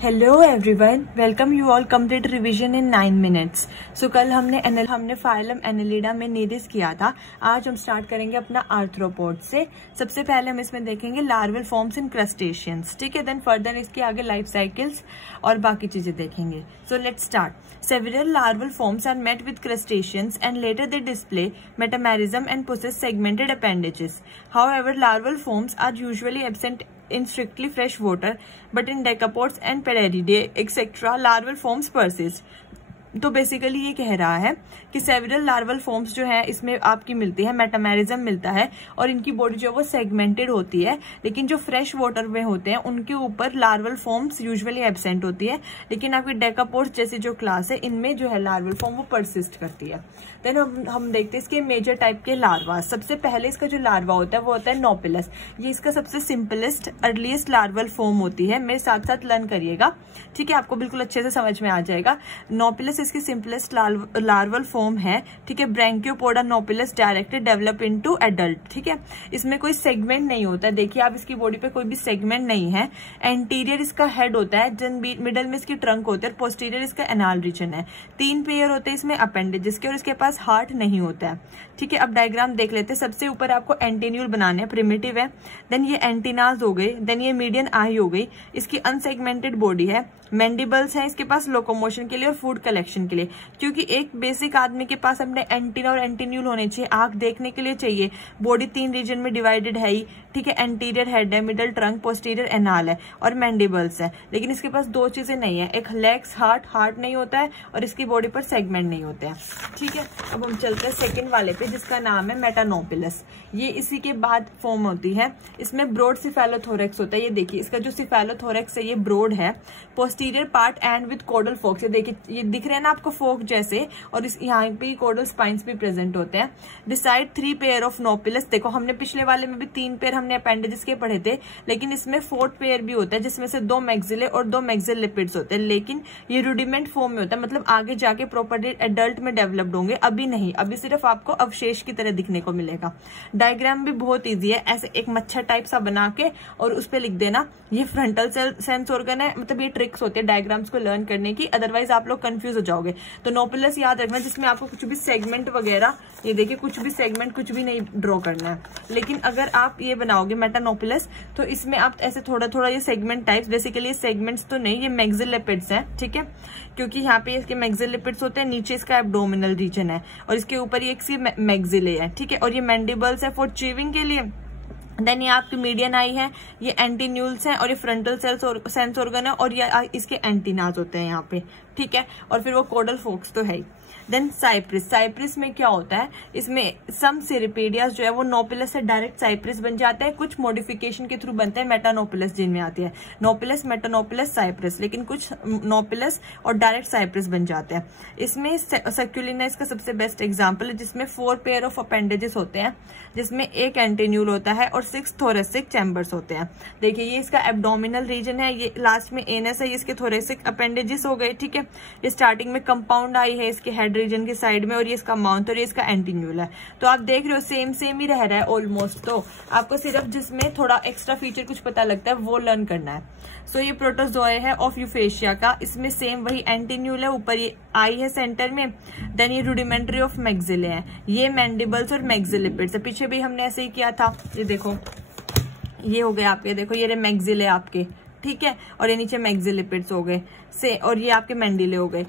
Hello everyone, welcome you all. Complete revision in 9 minutes. So कल हमने phylum Annelida में नीडिस किया था। आज हम स्टार्ट करेंगे अपना आर्थ्रोपोड से। सबसे पहले हम इसमें देखेंगे लार्वल फॉर्म्स इन क्रस्टेशियंस, ठीक है। देन फर्दर इसके आगे लाइफ साइकिल्स और बाकी चीजें देखेंगे। So let's start. Several larval forms are met with crustaceans and later they display metamerism and possess segmented appendages. However larval forms are usually absent in strictly fresh water, but in decapods and Pararidae etc. larval forms persist. तो basically ये कह रहा है कि several larval forms जो है इसमें आपकी मिलती है, मेटामेरिज्म मिलता है और इनकी बॉडी जो है वो सेगमेंटेड होती है। लेकिन जो फ्रेश वाटर में होते हैं उनके ऊपर लार्वल फॉर्म्स यूजुअली एब्सेंट होती है। लेकिन आपकी डेकापोड्स जैसी जो क्लास है इनमें जो है लार्वल फॉर्म वो परसिस्ट करती है। देन हम देखते हैं इसके मेजर टाइप के लार्वा। सबसे पहले इसका जो लार्वा होता है वो होता है नोपिलस। ये इसका सबसे सिंपलेस्ट अर्लीस्ट लार्वल फॉर्म होती है। मेरे साथ साथ लर्न करिएगा, ठीक है, आपको बिल्कुल अच्छे से समझ में आ जाएगा। नोपिलस इसकी सिंपलेस्ट लार्वल फॉर्म है, ठीक है। ब्रैंकियोपोडा नोपिलस डायरेक्टली डेवलप इनटू एडल्ट, ठीक है। इसमें कोई सेगमेंट नहीं होता है। देखिए आप, इसकी बॉडी पे कोई भी सेगमेंट नहीं है। एंटीरियर इसका हेड होता है, देन मिडल में इसकी ट्रंक होती है और पोस्टीरियर इसका एनाल रीजन है। 3 पेयर होते हैं इसमें अपेंडेजेस के और इसके पास हार्ट नहीं होता है, ठीक है। अब डायग्राम देख लेते हैं। सबसे ऊपर आपको एंटीन्यूल बनाने हैं, प्रिमिटिव है। देन ये एंटीनाज हो गई, देन ये मीडियन आई हो गई। इसकी अनसेगमेंटेड बॉडी है। मैंडिबल्स है इसके पास लोकोमोशन के लिए और फूड कलेक्शन के लिए, क्योंकि एक बेसिक आदमी के पास अपने एंटीना और एंटीन्यूल होने चाहिए, आंख देखने के लिए चाहिए। बॉडी 3 रीजन में डिवाइडेड है ही, ठीक है। एंटीरियर हेड है, मिडल ट्रंक, पोस्टीरियर एनाल है और मैंडिबल्स है। लेकिन इसके पास 2 चीजें नहीं है, एक लेग्स हार्ट नहीं होता है और इसकी बॉडी पर सेगमेंट नहीं होते हैं, ठीक है। अब हम चलते हैं सेकेंड वाले पे जिसका नाम है मेटानोपिलस। ये इसी के बाद फॉर्म होती है। इसमें ब्रॉड सिफेलोथोरेक्स होता है। ये देखिए इसका जो सिफेलोथोरेक्स है ये ब्रॉड है। Posterior part end with caudal forks, ये देखिए ये दिख रहे हैं ना आपको फोक जैसे, और इस यहाँ पे कोडल स्पाइन्स भी प्रेजेंट होते हैं। Decide 3 pair of nauplius. देखो हमने पिछले वाले में भी 3 पेयर हमने अपेंडेजेस के पढ़े थे, लेकिन इसमें 4th पेयर भी होता है जिसमें से 2 मैक्सिले और 2 मैक्सिल लिपिड्स होते हैं। लेकिन ये रूडिमेंट फॉर्म में होता है, मतलब आगे जाके प्रॉपर्ली एडल्ट में डेवलप्ड होंगे, अभी नहीं, अभी सिर्फ आपको अवशेष की तरह दिखने को मिलेगा। डायग्राम भी बहुत ईजी है, ऐसे एक मच्छर टाइप सा बना के और उस पर लिख देना ये फ्रंटल सेंस ऑर्गन है। मतलब ये ट्रिक्स होती है डायग्राम्स को लर्न करने की, अदरवाइज आप लोग कंफ्यूज हो जाओगे। तो नोपिलस याद रखना जिसमें आपको कुछ भी सेगमेंट वगैरह, ये देखिए कुछ भी सेगमेंट कुछ भी नहीं ड्रॉ करना है। लेकिन अगर आप ये बनाओगे मेटानोपिलस तो इसमें आप ऐसे थोड़ा थोड़ा ये सेगमेंट टाइप्स, बेसिकली सेगमेंट्स तो नहीं, ये मैक्सिल लिपिड्स हैं, ठीक है। क्योंकि यहाँ पे इसके मैक्सिल लिपिड्स होते हैं, नीचे इसका एब्डोमिनल रीजन है और इसके ऊपर ये इसकी मैक्सिले है, ठीक है। और ये मैंडिबल्स है फॉर चीविंग के लिए। देन ये आपकी मीडियन आई है, ये एंटीन्यूल्स हैं और ये फ्रंटल सेंस ऑर्गन है और ये इसके एंटीनाज होते हैं यहाँ पे, ठीक है। और फिर वो कोडल फोक्स तो है ही। देन साइप्रिस में क्या होता है, इसमें सम सिरिपेडियास जो है वो नोपिलस से डायरेक्ट साइप्रिस बन जाते हैं, कुछ मॉडिफिकेशन के थ्रू बनते हैं मेटानोपिलस जिनमें आती है नोपिलस, मेटानोपिलस, साइप्रिस। लेकिन कुछ नोपिलस और डायरेक्ट साइप्रिस बन जाते हैं। इसमें सक्यूलिना इसका सबसे बेस्ट एग्जाम्पल है जिसमें 4 पेयर ऑफ अपेंडेजेस होते हैं, जिसमें एक एंटीन्यूल होता है और 6 थोरेसिक चैम्बर्स होते हैं। देखिए ये इसका एब्डोमिनल रीजन है, ये लास्ट में एनस है, ये इसके थोरेसिक अपेंडेजेस हो गए, ठीक है। ये स्टार्टिंग में कंपाउंड आई है इसके हेड रीजन की साइड में और ये इसका माउथ और ये इसका एंटीन्यूल है। तो आप देख रहे हो सेम ही रह रहा है ऑलमोस्ट। तो आपको सिर्फ जिसमें थोड़ा एक्स्ट्रा फीचर कुछ पता लगता है वो लर्न करना है। सो ये प्रोटोजोए है ऑफ यूफेशिया का, इसमें सेम वही एंटीन्यूल है, ऊपर ये आई है सेंटर में। देन ये रूडिमेंट्री ऑफ मैक्सिले है, ये मैंडिबल्स और मैक्सिल लिपिड्स है। पीछे भी हमने ऐसे ही किया था, ये देखो ये हो गए आपके, देखो ये मैक्सिले आपके, ठीक है। और ये नीचे मैक्सिल लिपिड्स हो गए से, और ये आपके मैंडिले हो गए,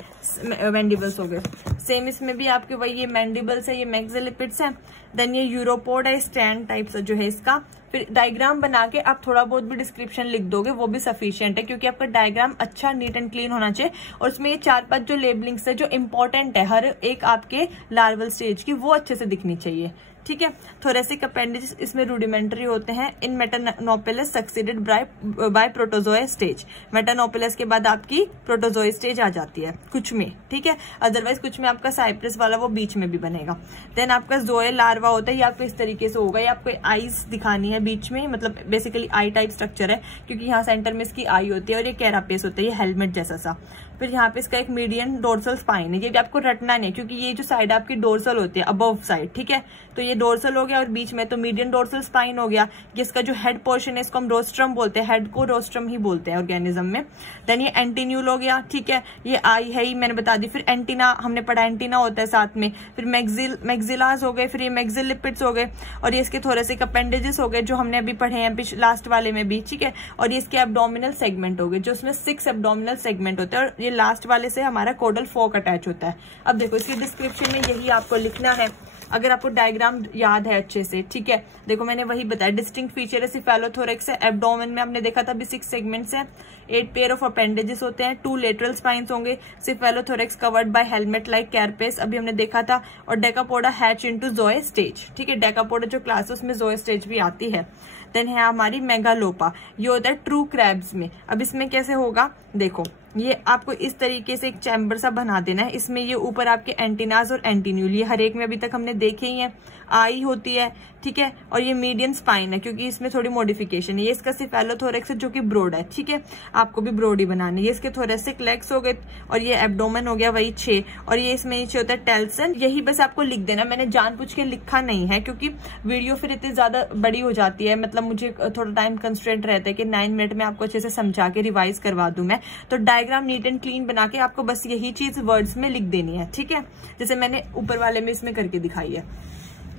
मैंडिबल्स हो गए। सेम इसमें भी आपके वही ये मैंडिबल्स है, ये मैक्सिल लिपिड्स है। देन ये यूरोपोड है, स्टैंड टाइप जो है इसका। फिर डायग्राम बना के आप थोड़ा बहुत भी डिस्क्रिप्शन लिख दोगे वो भी सफिशिएंट है, क्योंकि आपका डायग्राम अच्छा नीट एंड क्लीन होना चाहिए। और उसमें ये 4-5 जो लेबलिंग्स है जो इंपॉर्टेंट है हर एक आपके लार्वल स्टेज की, वो अच्छे से दिखनी चाहिए, ठीक है। थोरेसिक अपेंडेजेस इसमें रूडिमेंट्री होते हैं। इन मेटानोपिलस सक्सीडेड बाय प्रोटोजोआ स्टेज। मेटानोपिलस के बाद आपकी प्रोटोजोआ स्टेज आ जाती है कुछ में, ठीक है। अदरवाइज कुछ में आपका साइप्रिस वाला वो बीच में भी बनेगा। देन आपका जोए लार्वा होता है, ये आपको इस तरीके से होगा। ये आपको आईज दिखानी है बीच में, मतलब बेसिकली आई टाइप स्ट्रक्चर है, क्योंकि यहाँ सेंटर में इसकी आई होती है और ये कैरापेस होता है, ये हेलमेट जैसा सा। फिर यहाँ पे इसका एक मीडियन डोर्सल स्पाइन है, ये भी आपको रटना नहीं क्योंकि ये जो साइड आपकी डोर्सल होती है अबव साइड, ठीक है, तो ये डोर्सल हो गया और बीच में तो मीडियन डोर्सल स्पाइन हो गया। इसका जो हेड पोर्शन है इसको हम रोस्ट्रम बोलते हैं, हेड को रोस्ट्रम ही बोलते हैं ऑर्गेनिज्म में। देन ये एंटीन्यूल हो गया, ठीक है, ये आई है ही मैंने बता दी। फिर एंटीना हमने पढ़ा, एंटीना होता है साथ में। फिर मैक्सिलास हो गए, फिर ये मैक्सिलिपिड्स हो गए और ये इसके थोरेसिक अपेंडेजेस हो गए जो हमने अभी पढ़े हैं लास्ट वाले में भी, ठीक है। और ये इसके एब्डोमिनल सेगमेंट हो गए जो उसमें 6 एब्डोमिनल सेगमेंट होते हैं और ये लास्ट वाले से हमारा कोडल फोक अटैच होता है। अब देखो इसकी डिस्क्रिप्शन में यही आपको लिखना है अगर आपको डायग्राम याद है अच्छे से, ठीक है। देखो मैंने वही बताया, डिस्टिंक्ट फीचर है सिफेलोथोरेक्स है, एब्डोमेन में हमने देखा था अभी 6 सेगमेंट्स हैं, 8 पेयर ऑफ अपेंडेजेस होते हैं, 2 लेटरल स्पाइन्स होंगे, cephalothorax covered by helmet like carapace अभी हमने देखा था, और डेकापोडा हैच इनटू ज़ोए स्टेज, ठीक है। डेकापोडा जो क्लास है उसमें ज़ोए स्टेज भी आती है। देन है हमारी मेगालोपा, ये होता है ट्रू क्रैब्स में। अब इसमें कैसे होगा, देखो ये आपको इस तरीके से एक चैम्बर सा बना देना है, इसमें ये ऊपर आपके एंटीनाज और एंटीन्यूल, ये हर एक में अभी तक हमने देखे ही है, आई होती है, ठीक है, और ये मीडियन स्पाइन है क्योंकि इसमें थोड़ी मॉडिफिकेशन है। ये इसका सिफेलोथोरेक्स है जो कि ब्रॉड है, ठीक है, आपको भी ब्रॉड ही बनाना है। ये इसके थोरेसिक लेग्स हो गए और ये एब्डोमेन हो गया वही 6, और ये इसमें नीचे होता है टेल्सन। यही बस आपको लिख देना, मैंने जानबूझ के लिखा नहीं है क्योंकि वीडियो फिर इतनी ज्यादा बड़ी हो जाती है, मतलब मुझे थोड़ा टाइम कंस्ट्रेंट रहता है कि 9 मिनट में आपको अच्छे से समझा के रिवाइज करवा दूं मैं, तो डायग्राम नीट एंड क्लीन बना के आपको बस यही चीज वर्ड्स में लिख देनी है, ठीक है, जैसे मैंने ऊपर वाले में इसमें करके दिखाई है।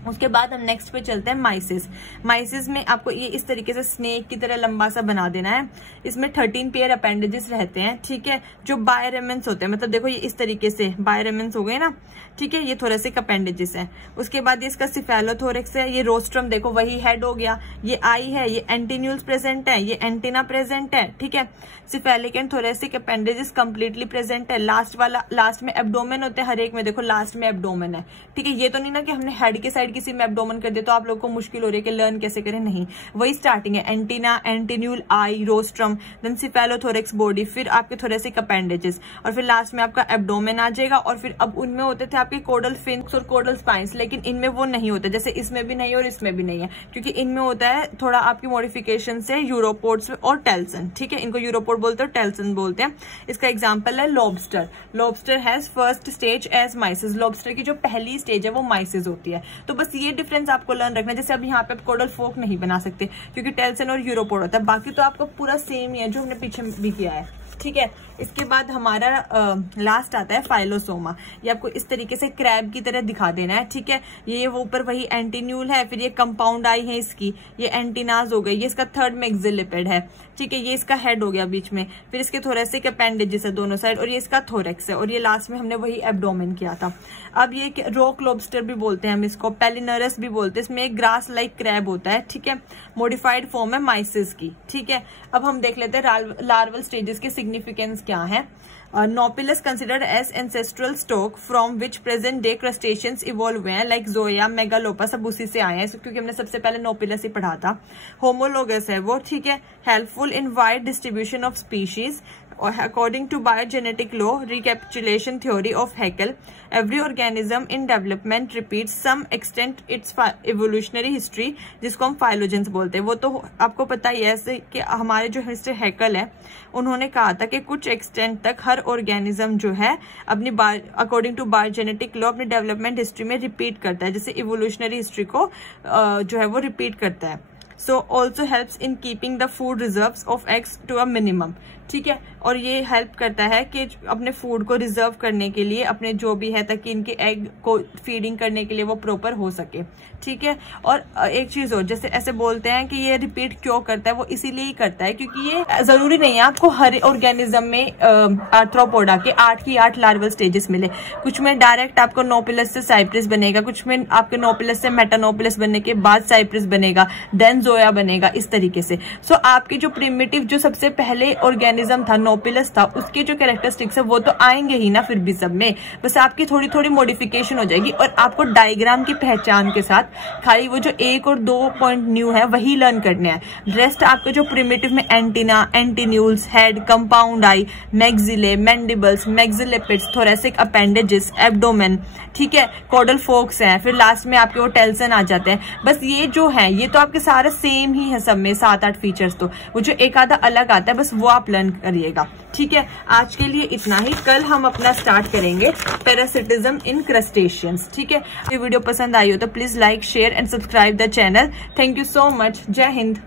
उसके बाद हम नेक्स्ट पे चलते हैं माइसिस। माइसिस में आपको ये इस तरीके से स्नेक की तरह लंबा सा बना देना है। इसमें 13 पेयर अपेंडेजेस रहते हैं, ठीक है, जो बायरेमेंस होते हैं, मतलब देखो ये इस तरीके से बायरेमेंस हो गए ना, ठीक है, ये थोरेसिक अपेंडेजेस है। उसके बाद ये इसका सिफेलोथोरेक्स है, ये रोस्ट्रम देखो वही हेड हो गया, ये आई है, ये एंटीन्यूल्स प्रेजेंट है, ये एंटीना प्रेजेंट है, ठीक है। Cephalic and thoracic appendages completely present है। लास्ट में एब्डोमेन होते हैं, हर एक में देखो लास्ट में एब्डोमेन है, ठीक है। ये तो नहीं ना कि हमने हेड के साइड किसी में एब्डोमेन कर दिया तो आप लोगों को मुश्किल हो रही है कि लर्न कैसे करें, नहीं, वही स्टार्टिंग है, एंटीना, एंटीन्यूल, आई, रोस्ट्रम, देन सिफेलोथोरेक्स बॉडी, फिर आपके थोरेसिक अपेंडेजेस, और फिर लास्ट में आपका एब्डोमेन आ जाएगा। और फिर अब उनमें होते थे आपके कोडल फिन्स और कोडल स्पाइन्स, लेकिन इनमें वो नहीं होता, जैसे इसमें भी नहीं और इसमें भी नहीं है, क्योंकि इनमें होता है थोड़ा आपकी मॉडिफिकेशन से यूरोपोड्स और टेल्सन, ठीक है, इनको यूरोपोड बोलते हैं और टेल्सन बोलते हैं। इसका एग्जाम्पल है lobster. Lobster has first stage as mysis, lobster की जो पहली स्टेज है वो माइसिस होती है। तो बस ये डिफरेंस आपको लर्न रखना है, जैसे अब यहाँ पे आप कोडल फोक नहीं बना सकते क्योंकि टेल्सन और यूरोपोड होता है, बाकी तो आपको पूरा सेम ही है जो हमने पीछे भी किया है, ठीक है। इसके बाद हमारा लास्ट आता है फाइलोसोमा, ये आपको इस तरीके से क्रैब की तरह दिखा देना है, ठीक है। ये वो ऊपर वही एंटीन्यूल है, फिर ये कंपाउंड आई है इसकी, ये एंटीनाज हो गई, ये इसका थर्ड मैक्सिलिपिड है, ठीक है, ये इसका हेड हो गया बीच में, फिर इसके थोरेसिक अपेंडेजेस है दोनों साइड, और ये इसका थोरेक्स है, और ये लास्ट में हमने वही एब्डोमेन किया था। अब ये रॉक लॉबस्टर भी बोलते हैं हम इसको, पेलिनरस भी बोलते हैं, इसमें एक ग्रास लाइक क्रैब होता है, ठीक है, मॉडिफाइड फॉर्म है माइसिस की, ठीक है। अब हम देख लेते हैं लार्वल स्टेजेस के सिग्निफिकेंस क्या है। Nauplius considered as ancestral stock from which present day crustaceans evolve हुए हैं, लाइक जोया, मेगालोपा, सब उसी से आए हैं क्योंकि हमने सबसे पहले नोपिलस ही पढ़ा था। होमोलोगस है वो, ठीक है, helpful in wide distribution of species according to biogenetic law recapitulation theory of Haeckel, every organism in development repeats some extent its evolutionary history, जिसको हम फाइलोजेंस बोलते हैं। वो तो आपको पता ही है कि हमारे जो मिस्टर हैकल है उन्होंने कहा था कि कुछ एक्सटेंट तक हर ऑर्गेनिज्म जो है अपनी अकॉर्डिंग टू बायोजेनेटिक लॉ अपनी डेवलपमेंट हिस्ट्री में रिपीट करता है, जैसे इवोल्यूशनरी हिस्ट्री को जो है वो रिपीट करता है। So also helps in keeping the food reserves of eggs to a minimum, ठीक है, और ये हेल्प करता है कि अपने फूड को रिजर्व करने के लिए अपने जो भी है ताकि इनके एग को फीडिंग करने के लिए वो प्रॉपर हो सके, ठीक है। और एक चीज और, जैसे ऐसे बोलते हैं कि ये रिपीट क्यों करता है, वो इसीलिए ही करता है क्योंकि ये जरूरी नहीं है आपको हर ऑर्गेनिज्म में आर्थ्रोपोडा के 8 की 8 लार्वल स्टेजेस मिले, कुछ में डायरेक्ट आपको नोपिलस से साइप्रिस बनेगा, कुछ में आपके नोपिलस से मेटानोपिलस बनने के बाद साइप्रिस बनेगा, देन जोया बनेगा, इस तरीके से। सो आपकी जो प्रिमिटिव जो सबसे पहले ऑर्गेनिज्म था नोपिलस था, उसके जो कैरेक्टरिस्टिक्स है वो तो आएंगे ही ना फिर भी सब में, बस आपकी थोड़ी थोड़ी मॉडिफिकेशन हो जाएगी। और आपको डायग्राम की पहचान के साथ खाली वो जो 1 और 2 पॉइंट न्यू है वही लर्न करने हैं, रेस्ट आपको जो प्रिमिटिव में antenna, antennules, head, compound eye, maxillae, mandibles, maxillipeds, thoracic appendages, abdomen, ठीक है, कोडल फोक्स हैं, फिर लास्ट में आपके वो टेल्सन आ जाते हैं। बस ये जो है ये तो आपके सारे सेम ही है सब में, 7-8 फीचर्स, तो वो जो एक आधा अलग आता है बस वो आप लर्न लर्न करिएगा। ठीक है, आज के लिए इतना ही। कल हम अपना स्टार्ट करेंगे पैरासिटिज्म इन क्रस्टेशियंस। ठीक है, ये वीडियो पसंद आई हो तो please like, share and subscribe the channel. Thank you so much. जय हिंद।